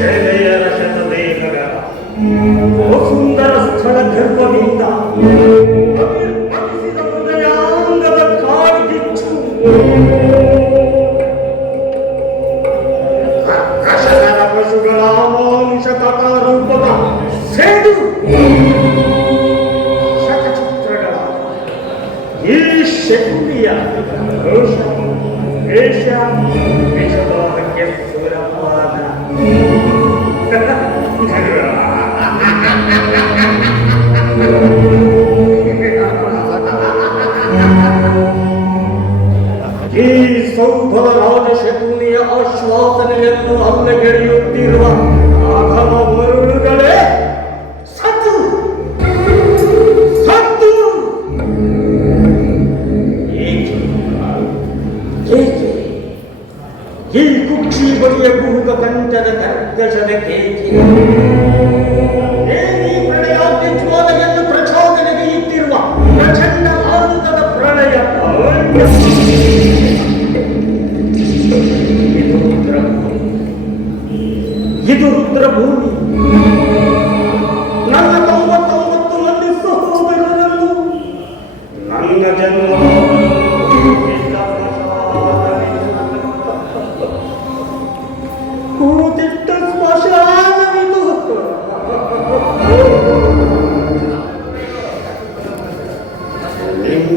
ಶೆಲೆಯರ ಶತದೇಹಗಳ ಸುಂದರ ಸ್ಥಳ ಗರ್ಭದಿಂದ ಅಭಿರ್ಭವಿಸಿದ ಹೃದಯಾಂಗದ ಕಾಡ್ಗಿಚ್ಚು ಕರ್ಕಶಕರ ಪಶುಗಳ ಅಮಾನುಷ ಕಥಾರೂಪದ ಸೇಡು ಶತಚಿತ್ರಗಳ ಈ ಶಕ್ತಿಯ ರೋಷ ವೇಷ ವಿಷವಾದಕ್ಕೆ ಸುರಪಾದ ಈ ಸೌಭವ ರಾಜಶಕುನಿಯ ಆಶ್ವಾಸನೆಯನ್ನು ಅಲ್ಲಗೆಳೆಯುತ್ತಿರುವ ಅಧಮ ಮರುಳುಗಳೇ ಸತ್ತು ಸತ್ತು ಏಕೆ ಈ ಕುಕ್ಷಿ ಬಗೆಯ ಕುಹುಕ ಪಂಚದ ಕರ್ಕಶದ ಕೇಕೆ ಈ ಪ್ರಳಯಾಗ್ನಿ ಜ್ವಾಲೆಯನ್ನು ಪ್ರಚೋದನೆಗೆ ಇಟ್ಟಿರುವ ಪ್ರಚಂಡ ಆನಂದದ ಪ್ರಳಯ ಇದು ರುದ್ರಭೂಮಿ. ನನ್ನ 99 ಮಂದಿ ಸಹೋದರರನ್ನು ನನ್ನ ಜನ್ಮ ಕೂತಿಟ್ಟ ಸ್ಮಶಾನವಿದು.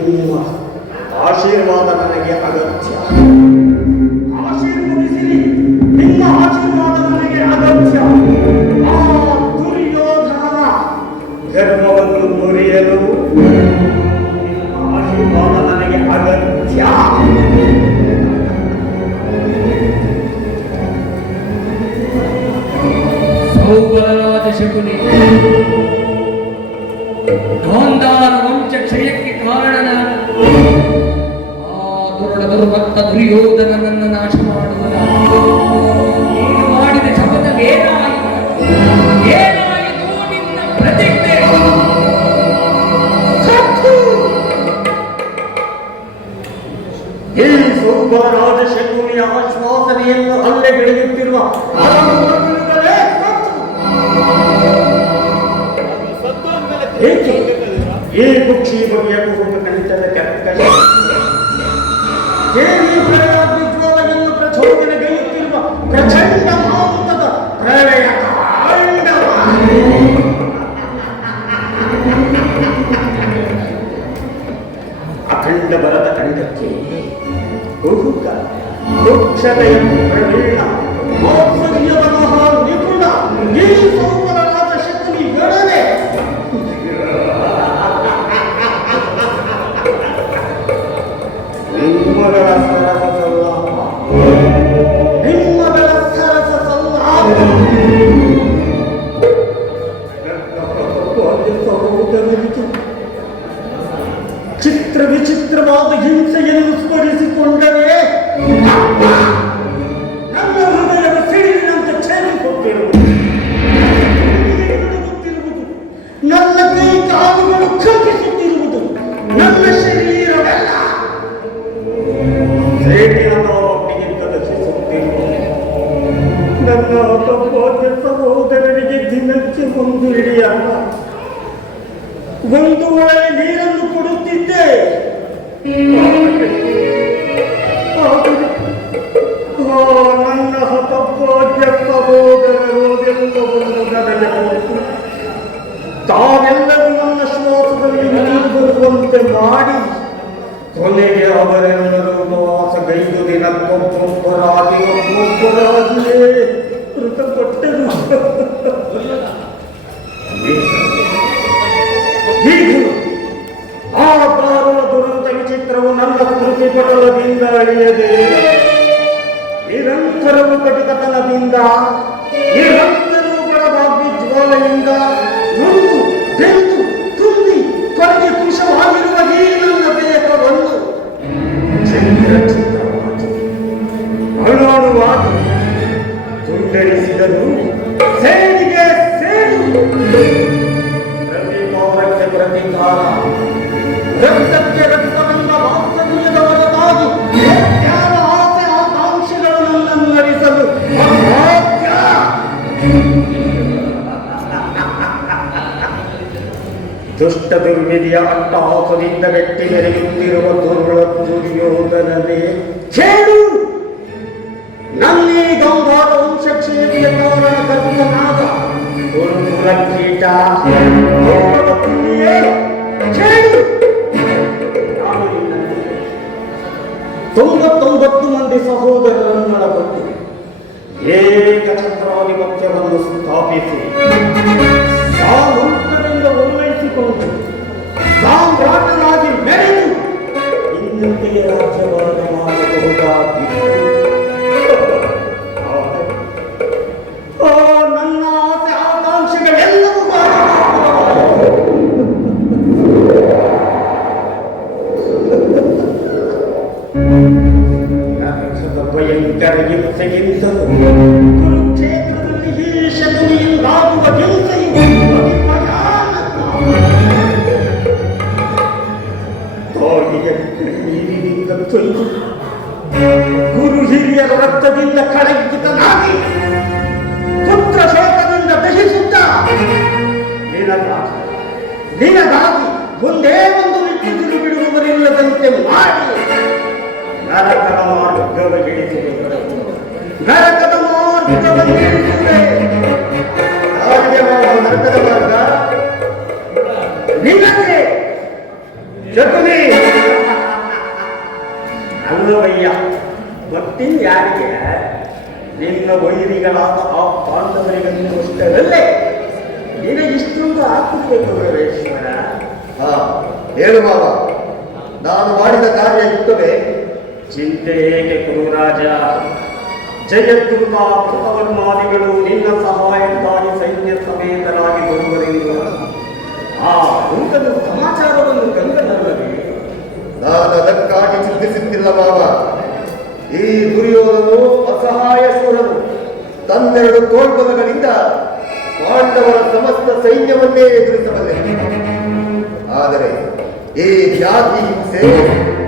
ನಿಮ್ಮ ಆಶೀರ್ವಾದ ನನಗೆ ಅಗತ್ಯ. ಆಶೀರ್ವದಿಸಿರಿ, ನಿಮ್ಮ ಆಶೀರ್ವಾದ ನನಗೆ ಅಗತ್ಯ. ಆ ದುರ್ಯೋಧನನ ಧರ್ಮವನ್ನು ಮುರಿಯಲು ನಿಮ್ಮ ಆಶೀರ್ವಾದ ನನಗೆ ಅಗತ್ಯ. ಸೌಬಲರಾಜ ಶಕುನಿ ಗಾಂಧಾರ ವಂಶ ಕ್ಷಯಕ್ಕೆ ಕಾರಣನಾದ ಆ ದುರ್ಭಕ್ತ ದುರ್ಯೋಧನನನ್ನು ನಾಶ ಮಾಡುವುದ ನೀನು ಮಾಡಿದ ಶಪಥವೇನಾಯಿತು? ಏನಾಯಿತು ನಿನ್ನ ಪ್ರತಿಜ್ಞೆ? ಈ ಸೌಭರಾಜ ಶಕುನಿಯ ಆಶ್ವಾಸನೆಯನ್ನು ಹಲ್ಲೆಗೆಳೆಯುತ್ತಿರುವ ಏಕೆ ಈ ಕುಕ್ಷಿ ಬಗೆಯ ಕುಹುಕ ಕಂಠದ ಕರ್ಕಶ ಈ ಪ್ರಳಯಾಗ್ನಿ ಜ್ವಾಲೆಯನ್ನು ಪ್ರಚೋದನೆಗೈಯುತ್ತಿರುವ ಪ್ರಚಂಡ ಮಾರುತದ ಪ್ರಳಯ ತಾಂಡವ. ಅಖಂಡ ಬರದ ಖಂಡಕ್ಕೆ ಕುಹುಕ ವೃಕ್ಷತೆಯ ಪ್ರವೀಣ ಔಷಧಿಯದ ಮಹಾ ನಿಪುಣ ಈ ಸೌಕರ ರಾಜ ಶಕುನಿ ಗಣನೆ ನಿಮ್ಮಗಳ ಸರಸ ಸಂಲಾಪ, ನಿಮ್ಮಗಳ ಸರಸ ಸಂಲಾಪ ಸಹೋದರರಿಗೆ ಚಿತ್ರ ವಿಚಿತ್ರವಾದ ಹಿಂಸೆಯನ್ನು ಸ್ಮರಿಸಿಕೊಂಡರೆ ನನ್ನ ಹೃದಯದ ಸಿಡಿಲಿನಂತೆ ಛೇದಿಕೊಟ್ಟಿರುವುದು, ನನ್ನ ಕೈ ಕಾಲುಗಳು ಕಂಪಿಸುತ್ತಿರುವುದು, ನನ್ನ ಶರೀರವೆಲ್ಲ ಸೇಡಿನ ಒಟ್ಟಿಗೆ ಪ್ರದರ್ಶಿಸುತ್ತಿರುವುದು. ನನ್ನ ಹತಭಾಗ್ಯ ಸಹೋದರರಿಗೆ ದಿನಕ್ಕೆ ಒಂದು ಹಿಡಿಯಲ್ಲ, ಒಂದು ಒಳ್ಳೆ ನೀರನ್ನು ಕೊಡುತ್ತಿದ್ದೆ. ನನ್ನ ಹತಭಾಗ್ಯ ಸಹೋದರರು ಅದೆಲ್ಲವನ್ನು ನನಗೆ ಕೊಟ್ಟು ತಾವೆಲ್ಲರೂ ನನ್ನ ಶ್ವಾಸದಲ್ಲಿ ಬರುವಂತೆ ಮಾಡಿ ಕೊನೆಗೆ ಅವರೆಲ್ಲರೂ ಉಪವಾಸಗೈದು ದಿನಕ್ಕೊಬ್ಬೊಬ್ಬರಾಗಿಯೇ ಮೃತಪಟ್ಟರು. ಹೀಗೆ ಆ ದಾರುಣ ದುರಂತ ವಿಚಿತ್ರವು ನನ್ನ ಸ್ಮೃತಿ ಪಟಲದಿಂದ ಅಳಿಯದೆ ನಿರಂತರವು ಕಟುಕತನದಿಂದ, ನಿರಂತರವು ಬಡವಾಗಿ ಜ್ವಾಲೆಯಿಂದ ನೊಂದು ಬೆಂದು ತುಂಬಿ ಕೊನೆಗೆ ಕುಶವಾಗಿರುವ ಈ ನನ್ನ ದೇಹವನ್ನು ಚಿತ್ರವಾಗಿ ಅಣುವಾಗಿ ತುಂಡರಿಸಿದರು. ಸೇಡಿಗೆ ಸೇಡು, ಪ್ರತಿಕಾರ, ರಕ್ತಕ್ಕೆ ರಕ್ತವೆಂಬ ವಾಸ್ತವ್ಯದ ಹೊರತಾಗಿ ದುಷ್ಟ ದುರ್ವಿಧಿಯ ಅಟ್ಟಹಾಸದಿಂದ ಮೆಟ್ಟಿ ಮೆರೆಯುತ್ತಿರುವ ದುರ್ಯೋಧನನೇ ಕೇಳು. ನನ್ನಿ ಗಂಗಾರ ವಂಶಕ್ಷೇತ್ರೀಯ ಕಾರಣಕರ್ತನಾದ ಕೀಟ ಕೇಳು. ನಾನು ನಿನ್ನನ್ನು 99 ಮಂದಿ ಸಹೋದರರನ್ನೊಳಗೊಂಡು ಏಕಛತ್ರಾಧಿಪತ್ಯವನ್ನು ಸ್ಥಾಪಿಸಿ ಸಾಮಂತರಿಂದ ಓಲೈಸಿಕೊಂಡು ಸಾಮ್ರಾಟನಾಗಿ ಮೆರೆದು ಇನ್ನೊಂದೇ ರಾಜ್ಯವಾದ ಮಾಡಬಹುದಾಗಿತ್ತು. ನನ್ನ ಆಸೆ ಆಕಾಂಕ್ಷೆಗಳೆಲ್ಲವೂ ಭಯಂಕರ ಹಿಂಸೆಗಿಂತಲೂ ಕುರುಕ್ಷೇತ್ರದಲ್ಲಿ ಈ ಶಕುನಿಯಿಂದಾಗುವ ಹಿಂಸೆಯು ಅತಿ ಭಯಾನಕ. ತಾಯಿಯ ಕಣ್ಣೀರಿನಿಂದ ತೊಯ್ದು ಗುರು ಹಿರಿಯರ ರಕ್ತದಿಂದ ಕಳಂಕಿತನಾಗಿ ಪುತ್ರ ಶೋಕದಿಂದ ದಹಿಸುತ್ತ ನಿನಗಾಗಿ ಒಂದೇ ಒಂದು ನಿಟ್ಟಿಸಿರು ಬಿಡುವವರಿಲ್ಲದಂತೆ ಮಾಡಿ ನರಕದ ಮಾರ್ಗವನ್ನಿಳಿಸಿದೆ. ನರಕದ ಮಾರ್ಗವನ್ನಿಳಿಸಿದೆ. ನರಕದ ಮಾರ್ಗ ನಿನಗೆ ಶಕುನಿ ಅಲ್ಲವಯ್ಯ. ಗೊತ್ತಿನ್ ಯಾರಿಗೆ? ನಿನ್ನ ವೈರಿಗಳಾದ ಆ ಪಾಂಡವರಿಗನ್ನುವಷ್ಟರಲ್ಲೇ ನಿನಗೆ ಇಷ್ಟೊಂದು ಆತುರತೆ ಗೌರವೇಶ್ವರ. ಹೇಳು ಮಾವ, ನಾನು ಮಾಡಿದ ಕಾರ್ಯ ಇತ್ತವೆ. ಚಿಂತೆ ಏಕೆ ಕುರುರಾಜ? ಜಯದ್ರುತ ಕೃತವರ್ಮಾದಿಗಳು ನಿನ್ನ ಸಹಾಯಕ್ಕಾಗಿ ಸೈನ್ಯ ಸಮೇತರಾಗಿ ಬರುವರೆಂದು ಆ ದೂತನು ಸಮಾಚಾರವನ್ನು ತಂದನಲ್ಲವೇ? ನಾನು ಅದಕ್ಕಾಗಿ ಚಿಂತಿಸುತ್ತಿಲ್ಲ ಮಾವ. ಈ ದುರ್ಯೋಧನು ಅಸಹಾಯ ಶೂರನು. ತನ್ನೆರಡು ತೋಳ್ಬಲಗಳಿಂದ ಪಾಂಡವರ ಸಮಸ್ತ ಸೈನ್ಯವನ್ನೇ ಎದುರಿಸಬಲ್ಲೆ. ಆದರೆ ಈ ಜಾತಿ ಹಿಂಸೆ,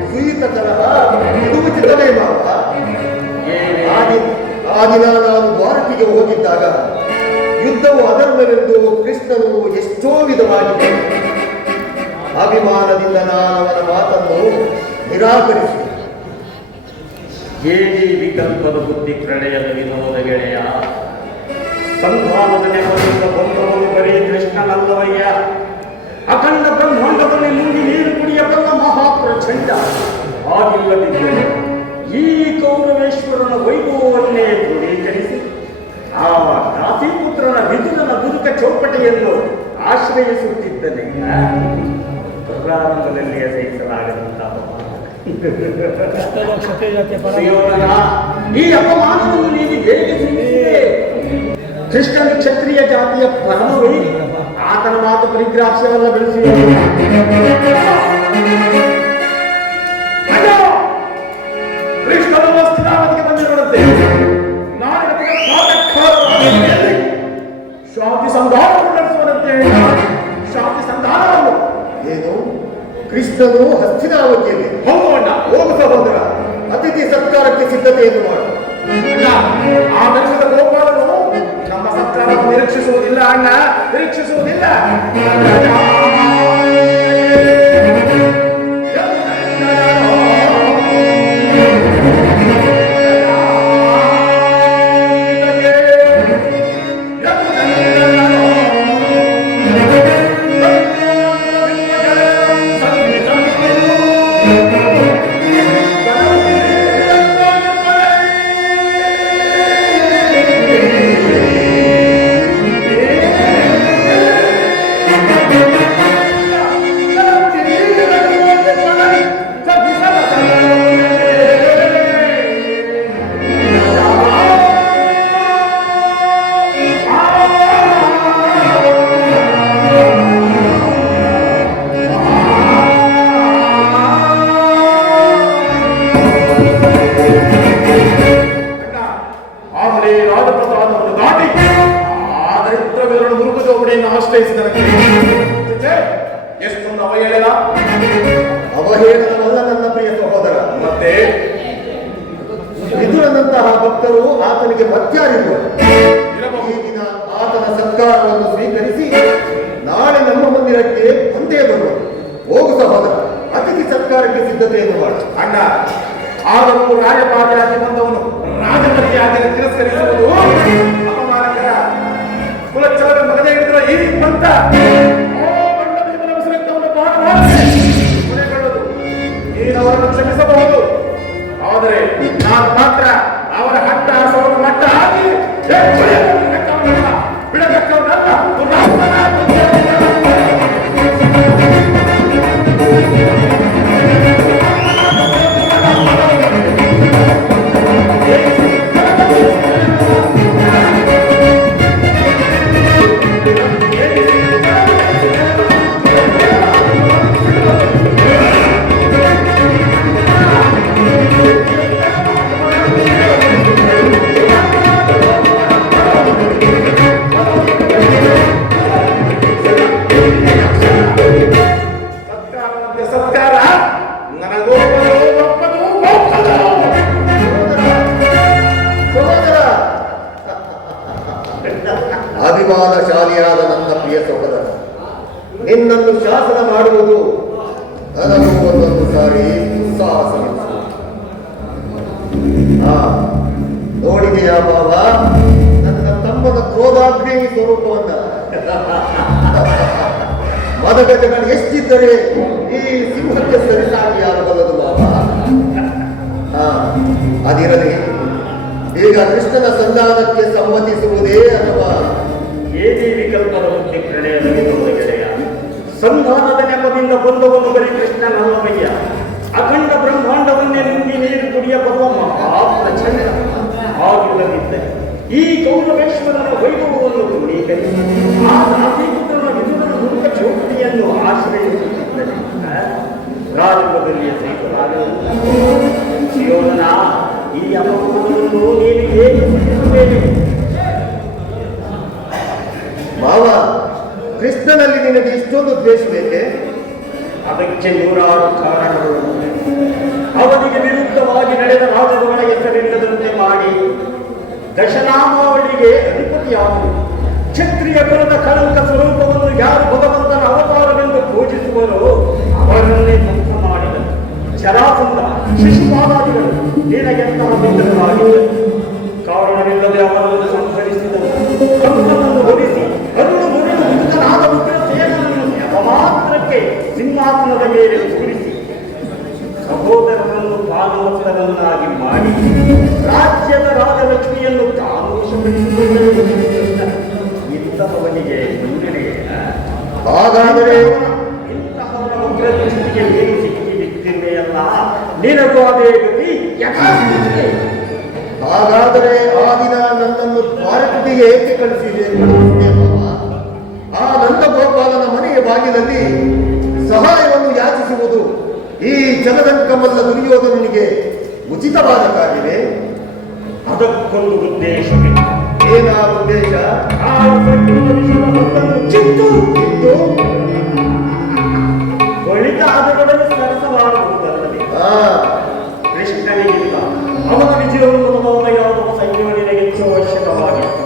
ಸುಯಿತ ಕಲಹ ಇದು ಉಚಿತವೇ ಮಾವ. ಆ ದಿನ ನಾನು ದ್ವಾರಕಿಗೆ ಹೋಗಿದ್ದಾಗ ಯುದ್ಧವು ಅಧರ್ಮವೆಂದು ಕೃಷ್ಣನು ಎಷ್ಟೋ ವಿಧವಾಗಿದೆ. ಅಭಿಮಾನದಿಂದ ನಾನು ಅವನ ಮಾತನ್ನು ನಿರಾಕರಿಸಿದೆ. ಏನಿ ವಿಕಲ್ಪದ ಬುದ್ಧಿ ಪ್ರಳಯದ ವಿನೋದ ಗೆಳೆಯ. ಸಂಧಾನದ ನೆಪದಿಂದ ಬಂದವನು ಬರೀ ಕೃಷ್ಣನಲ್ಲವಯ್ಯ. ಅಖಂಡ ಬ್ರಹ್ಮಾಂಡದಲ್ಲಿ ನುಂಗಿ ನೀರು ಕುಡಿಯಬಲ್ಲ ಮಹಾಪ್ರಚಂಡ. ಆಗಿಲ್ಲದಿದ್ದರೆ ಈ ಕೌರವೇಶ್ವರನ ವೈಭವವನ್ನೇ ದೃಢೀಕರಿಸಿ ಆ ದಾಸಿಪುತ್ರನ ವಿದುರನ ದುರುಕ ಚೌಪಟೆಯನ್ನು ಆಶ್ರಯಿಸುತ್ತಿದ್ದನೆ. ಪ್ರಾರಂಭದಲ್ಲಿ ಸಹಿಸಲಾಗದಂತಹ ಈ ಅಪಮಾನವನ್ನು ನೀನು ಹೇಗೆ ಸಹಿಸಿದೆ? ಕೃಷ್ಣನ ಕ್ಷತ್ರಿಯ ಜಾತಿಯ ಪರಮವೈರಿ. ಆತನ ಮಾತು ಪರಿಗ್ರಾಹ್ಯವನ್ನ ಬೆಳೆಸಿ ಕೃಷ್ಣನ ಸ್ಥಿರಾವತಿಗೆ ಬಂದಿರುವಂತೆ ಶಾಂತಿ ಸಂಧಾನವನ್ನು ನಡೆಸುವಂತೆ. ಶಾಂತಿ ಸಂಧಾನವನ್ನು ಏನು? ಕೃಷ್ಣನು ಹಸ್ತಿನಾವತಿಯಲ್ಲಿ ಹೋಗೋಣ. ಹೋಗು ಸಹೋದರ, ಅತಿಥಿ ಸತ್ಕಾರಕ್ಕೆ ಸಿದ್ಧತೆಯನ್ನು ಮಾಡು. ಆ ವರ್ಷದ ಗೋಪಾಲನು ನಮ್ಮ ಸತ್ಕಾರವನ್ನು ನಿರೀಕ್ಷಿಸುವುದಿಲ್ಲ ಅಣ್ಣ, ನಿರೀಕ್ಷಿಸುವುದಿಲ್ಲ. ಎಷ್ಟೊಂದು ಅವಹೇಳನವಲ್ಲ ನನ್ನ ಪ್ರಿಯ ಸಹೋದರ. ಮತ್ತೆ ವಿದುರನಂತಹ ಭಕ್ತರು ಆತನಿಗೆ ಮತ್ಯಾರಿರುವರು. ಈ ದಿನ ಆತನ ಸತ್ಕಾರವನ್ನು ಸ್ವೀಕರಿಸಿ ನಾಳೆ ನಮ್ಮ ಮಂದಿರಕ್ಕೆ ಮುಂದೆ ಬರುವುದು. ಹೋಗು ಸಹೋದರ, ಅತಿಥಿ ಸತ್ಕಾರಕ್ಕೆ ಸಿದ್ಧತೆಯನ್ನು ಮಾಡು. ಅಣ್ಣ, ಆದರೂ ರಾಜಪಾದೆಯಾಗಿ ಬಂದವನು ರಾಜಮರ್ಯಾದೆಯನ್ನು ತಿರಸ್ಕರಿಸುವುದು ಅಪಮಾನಕರ. ಕುಲಚ್ಚವರ ಮಗನೇ ಹಿಡಿದ್ರೆ ಈ ಬಂತ ನೀನು ಅವರನ್ನು ಕ್ಷಮಿಸಬಹುದು, ಆದರೆ ನಾನು ಮಾತ್ರ ಅವರ ಹಟ್ಟ ಹಾಸವನ್ನು ಮಟ್ಟ ಹಾಕಿ ಬಿಡತಕ್ಕವನಲ್ಲ. ಸತ್ಕಾರ ಅಭಿಮಾನಶಾಲಿಯಾದ ನನ್ನ ಪ್ರಿಯ ಸಹೋದರ, ನಿನ್ನನ್ನು ಶಾಸನ ಮಾಡುವುದು ನನಗೂ ಒಂದೊಂದು ಸಾರಿ ದುಸ್ಸಾಹಸವೆನಿಸುವುದು. ನೋಡಿದೆಯಾ ಬಾವ ನನ್ನ ತಮ್ಮನ ಕ್ರೋಧಾಗ್ನಿ ಸ್ವರೂಪವನ್ನ? ಮದಗಜಗಳು ಎಷ್ಟಿದ್ದರೆ ಈ ಸಿಂಹಕ್ಕೆ ಸರಿಸಾಟಿಯಾಗಬಲ್ಲದು ಬಾಬ. ಅದಿರಲಿ, ಈಗ ಕೃಷ್ಣನ ಸಂಧಾನಕ್ಕೆ ಸಮ್ಮತಿಸುವುದೇ ಅಥವಾ ಏನೇ ವಿಕಲ್ಪದ ಮುಖ್ಯ ಪ್ರಣಯದಲ್ಲಿ ಬಂದ ಗೆಳೆಯ? ಸಂಧಾನದ ನೆಪದಿಂದ ಬಂದವನು ಬರೀ ಕೃಷ್ಣನಲ್ಲವಯ್ಯ. ಅಖಂಡ ಬ್ರಹ್ಮಾಂಡವನ್ನೇ ನುಂಗಿ ನೀರು ಕುಡಿಯ ಬರುವ ಮಹಾಪ್ರಚಂಡ. ಆಗಿಲ್ಲದಿದ್ದರೆ ಈ ಕೌರವೇಶ್ವರನ ವೈಭವವನ್ನು ಕ್ರೋಢೀಕರಿಸಿ ಆ ದಾಸಿಪುತ್ರನ ವಿದುರನ ಹುಡುಕ ಚೌಕಟಿಯನ್ನು ಆಶ್ರಯಿಸುತ್ತಿದ್ದರೆ ರಾಜಕೀಯದಲ್ಲಿ ಸಹಿತವಾಗಲು ಶಿವನ ಈ ಅಪಮಾನವನ್ನು ನೀನು ಹೇಗೆ ಸಹಿಸುತ್ತೇನೆ? ಮಾವ, ಕೃಷ್ಣನಲ್ಲಿ ನಿನಗೆ ಇಷ್ಟೊಂದು ದ್ವೇಷಬೇಕೆ? ಅದಕ್ಕೆ ನೂರಾರು ಕಾರಣಗಳು. ಅವನಿಗೆ ವಿರುದ್ಧವಾಗಿ ನಡೆದ ರಾಜರುಗಳ ಹೆಸರಿಲ್ಲದಂತೆ ಮಾಡಿ ದಶನಾಮಾವಳಿಗೆ ಅಧಿಪತಿಯಾದರು. ಕ್ಷತ್ರಿಯ ಕುಲದ ಕಳಂಕ ಸ್ವರೂಪವನ್ನು ಯಾರು ಭಗವಂತನ ಅವತಾರವೆಂದು ಪೂಜಿಸುವರೋ ಅವರನ್ನೇ ಧ್ವಂಸ ಮಾಡಿದರು. ಜರಾಸಂಧ, ಶಿಶುಪಾಲಾದಿಗಳು ನಿನಗೆಂತಹ ಮಿತ್ರರಾಗಿದ್ದರು. ಕಾರಣವಿಲ್ಲದೆ ಅವರನ್ನು ಸಂಹರಿಸಿದರು. ಕಂಸನನ್ನು ಹೊರಿಸಿ ಅರುಳು ಮುರಿದು ಮುದುಕನಾದ ಉಗ್ರಸೇನನನ್ನು ಮಾತ್ರಕ್ಕೆ ಸಿಂಹಾಸನದ ಮೇಲೆ ಕೂರಿಸಿ ಸಹೋದರರನ್ನು ಪಾಲುವಂತರನ್ನಾಗಿ ಮಾಡಿ ರಾಜ್ಯದ ರಾಜಲಕ್ಷ್ಮಿಯನ್ನು ತಾನು ವಶಪಡಿಸಿಕೊಂಡರು. ಇಂತಹವನಿಗೆ ಮುನ್ನಡೆಗೆ ಹಾಗಾದರೆ ಇಂತಹವರ ಉಗ್ರ ದೃಷ್ಟಿಗೆ ನೀನು ಸಿಕ್ಕಿ ಬಿಟ್ಟಿರುವೆಯಲ್ಲ, ನಿನಗೂ ಅದೇ ಗತಿ ಯಥಾಸ್ಥಿತಿಗೆ. ಹಾಗಾದರೆ ಆ ದಿನ ನನ್ನನ್ನು ದ್ವಾರಕೆಗೆ ಏಕೆ ಕಳಿಸಿದೆ? ಆ ನಂದಗೋಪಾಲನ ಮನೆಯ ಬಾಗಿಲಲ್ಲಿ ಸಹಾಯವನ್ನು ಯಾಚಿಸುವುದು ಈ ಜಗದಂಕಮಲ್ಲ ದುರ್ಯೋಧನನಿಗೆ ಉಚಿತವಾದ ಕಾರ್ಯವೇ? ಅದಕ್ಕೊಂದು ಉದ್ದೇಶವಿದೆ. ಏನಾ ಉದ್ದೇಶ? ಚಿತ್ತು ಒಳಿತ ಅದರೊಡನೆ ಸರಸವಾಡುವುದಲ್ಲದೆ ಕೃಷ್ಣನಿಗಿಂತ ಅವನ ವಿಜಯವನ್ನು ಯಾವುದೋ ಸೈನ್ಯವನ್ನು ನಿನಗೆ ಅವಶ್ಯಕವಾಗಿತ್ತು.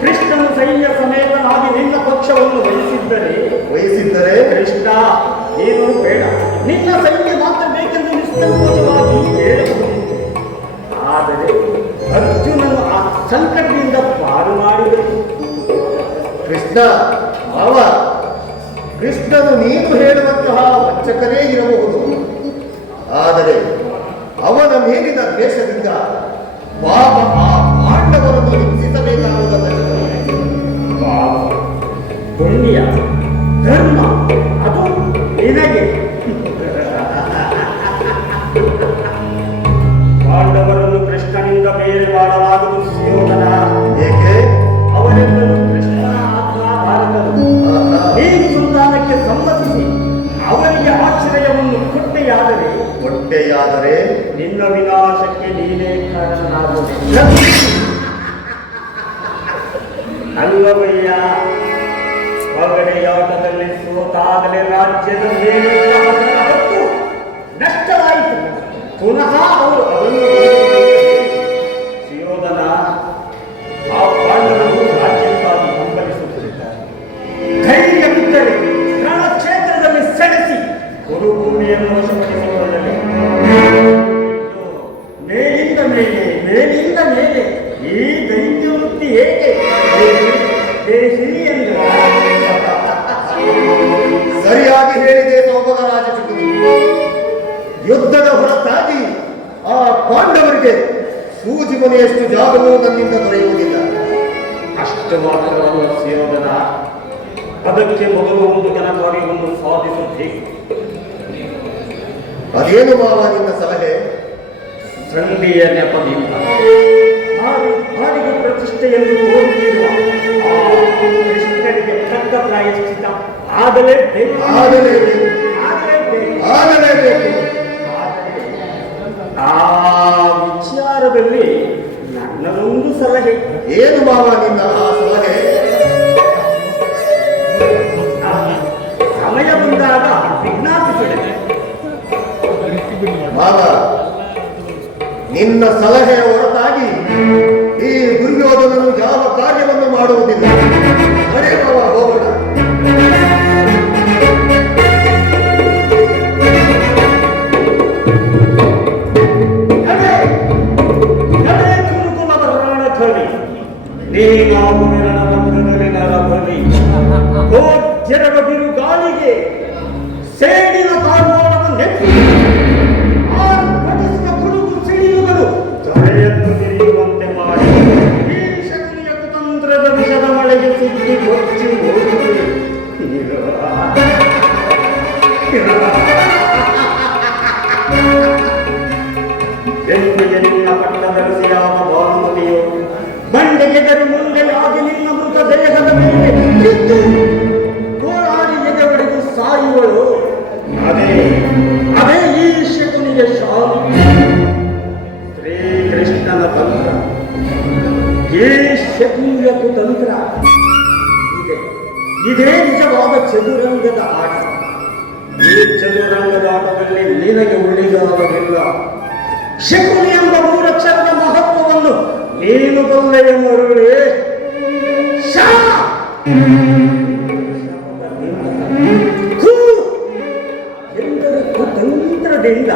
ಕೃಷ್ಣನು ಸೈನ್ಯ ಸಮೇತನಾಗಿ ನಿನ್ನ ಪಕ್ಷವನ್ನು ವಹಿಸಿದ್ದರೆ ಕೃಷ್ಣ ನೀನು ಬೇಡ, ನಿನ್ನ ಸೈನ್ಯ ಮಾತ್ರ ಬೇಕೆಂದು ನಿಸ್ಸಂಕೋಚವಾಗಿ ಹೇಳಬಹುದು. ಆದರೆ ಅರ್ಜುನನು ಆ ಸಂಕಟದಿಂದ ಪಾರು ಮಾಡಿದರು. ಕೃಷ್ಣ ಅವ ಕೃಷ್ಣನು ನೀನು ಹೇಳುವಂತಹ ವಂಚಕನೇ ಇರಬಹುದು, ಆದರೆ ಅವನ ಮೇಲಿನ ದ್ವೇಷದಿಂದ ಪಾಪ ಆ ಪಾಂಡವರನ್ನು ಹಿಂಸಿಸಬೇಕಾಗುವುದಲ್ಲ. ಪುಣ್ಯ ಧರ್ಮ ಅದು ನಿನಗೆ. ಪಾಂಡವರನ್ನು ಕೃಷ್ಣನಿಂದ ಬೇರೆ ಮಾಡಲಾಗುವುದು ಸುಯೋಧನ. ಏಕೆ? ಅವರೆಲ್ಲರೂ ಕೃಷ್ಣನ ಆಜ್ಞಾಧಾರಕರು. ನೀನು ಸಂಧಾನಕ್ಕೆ ಸಮ್ಮತಿಸಿ ಅವರಿಗೆ ಆಶ್ರಯವನ್ನು ಕೊಟ್ಟೆಯಾದರೆ ನಿನ್ನ ವಿನಾಶಕ್ಕೆ ನೀನೇ ಕಾರಣನಾಗುವುದು ಅಲ್ಲವಯ್ಯ. ಪಗಡೆಯಾಟದಲ್ಲಿ ಸೋತಾಗಲೇ ರಾಜ್ಯದ ಮೇಲೆ ನಷ್ಟವಾಯಿತು. ಪುನಃ ಅವರು ಅದನ್ನು ಸುಯೋಧನ ಆ ಪಾಂಡವರು ರಾಜ್ಯಕ್ಕಾಗಿ ಹಂಬಲಿಸುತ್ತಿದ್ದಾರೆ. ಧೈರ್ಯವಿದ್ದರೆ ರಣಕ್ಷೇತ್ರದಲ್ಲಿ ಯುದ್ಧದ ಹೊರತಾಗಿ ಆ ಪಾಂಡವರಿಗೆ ಸೂಜಿ ಮನೆಯಷ್ಟು ಜಾಗವೂ ನನ್ನಿಂದ ದೊರೆಯುವುದಿಲ್ಲ. ಅಷ್ಟು ಮಾತ್ರವಲ್ಲ ಸುಯೋಧನ, ಅದಕ್ಕೆ ಮೊದಲು ಒಂದು ಜನಕಾರ್ಯವನ್ನು ಸಾಧಿಸಬೇಕು. ಅದೇನು ಮಾವ ನಿನ್ನ ಸಲಹೆ? ಸಂಧಿಯ ನೆಪದಿಂದ ಭಾರಿಗೆ ಪ್ರತಿಷ್ಠೆಯನ್ನು ತೋರುತ್ತಿರುವ ಆ ಕೃಷ್ಣನಿಗೆ ತಕ್ಕ ಪ್ರಾಯಶ್ಚಿತ ಆಗಲೇಬೇಕು. ಆ ವಿಚಾರದಲ್ಲಿ ನನ್ನದೊಂದು ಸಲಹೆ. ಏನು ಮಾವ ನಿನ್ನ ಆ ಸಲಹೆ? ಸಮಯ ಬಂದಾಗ ವಿಜ್ಞಾಪಿಸಿದೆ. ಮಾವ, ನಿನ್ನ ಸಲಹೆಯ ಹೊರತಾಗಿ ಈ ದುರ್ಯೋಧನನು ಯಾವ ಕಾರ್ಯವನ್ನು ಮಾಡುವುದಿಲ್ಲ. ಅರೆ ಮಾವ, ಹೋಗೋಣ. ಕೋಟ್ಯರವ ಬಿರುಗಾಳಿಗೆ ಸೇಡಿನ ತಾಳ್ಮೋಳವನ್ನು ನೆಟ್ಟಿ ಆರ್ಭಟಿಸುವ ಕುರುಗು ಸಿಡಿಯುಗಳು ತಲೆಯನ್ನು ತಿರುಗುವಂತೆ ಮಾಡಿ ಈ ಶಕ್ತಿಯ ಕುತಂತ್ರದ ವಿಷದ ಮಳೆಗೆ ಸಿಕ್ಕಿ ಕೊಚ್ಚಿ ಹೋಗುತ್ತದೆ. ಎನ್ನಿಗೆ ನಿನ್ನ ಪಟ್ಟದರಸಿಯಾದ ಭಾನುಮತಿಯು ಬಂಡೆಗೆದರು ಮುಂದೆಯಾಗಿ ನಿನ್ನ ಮೃತ ದೇಹದ ಮೇಲೆ ಬಿದ್ದು ಹೋರಾಡಿ ಎದೆ ಹೊಡೆದು ಸಾಯುವಳು. ಅದೇ ಈ ಶಕುನಿಗೆ ಶಾಂತಿ. ಶ್ರೀಕೃಷ್ಣನ ತಂತ್ರ, ಈ ಶಕುನಿಯ ಕುತಂತ್ರ. ಇದೇ ನಿಜವಾದ ಚದುರಂಗದ ಆಟ. ಈ ಚದುರಂಗದ ಆಟದಲ್ಲಿ ನಿನಗೆ ಉಳಿಗಾಲವಿಲ್ಲ. ಶಕುನಿ ಎಂಬ ಮೂರಕ್ಷರದ ಮಹತ್ವವನ್ನು ನೀನು ಬಲ್ಲೆಯ ಮರುಳೆ. ಎಂದರೆ ಕುತಂತ್ರದಿಂದ,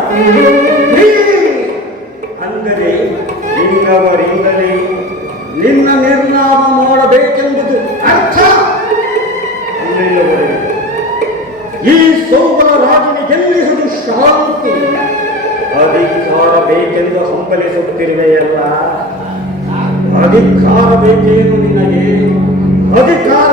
ಅಂದರೆ ನಿನ್ನವರಿಂದಲೇ ನಿನ್ನ ನಿರ್ನಾಮ ಮಾಡಬೇಕೆಂಬುದು ಅರ್ಥ. ಈ ಸೋಬಲ ರಾಜನಿಗೆಲ್ಲಿಸುವುದು ಶಾಂತಿ. ಅಧಿಕಾರ ಬೇಕೆಂದು ಹಂಬಲಿಸುತ್ತಿರುವೆಯಲ್ಲ, ಅಧಿಕಾರ ಬೇಕೇನು ನಿನಗೆ? ಅಧಿಕಾರ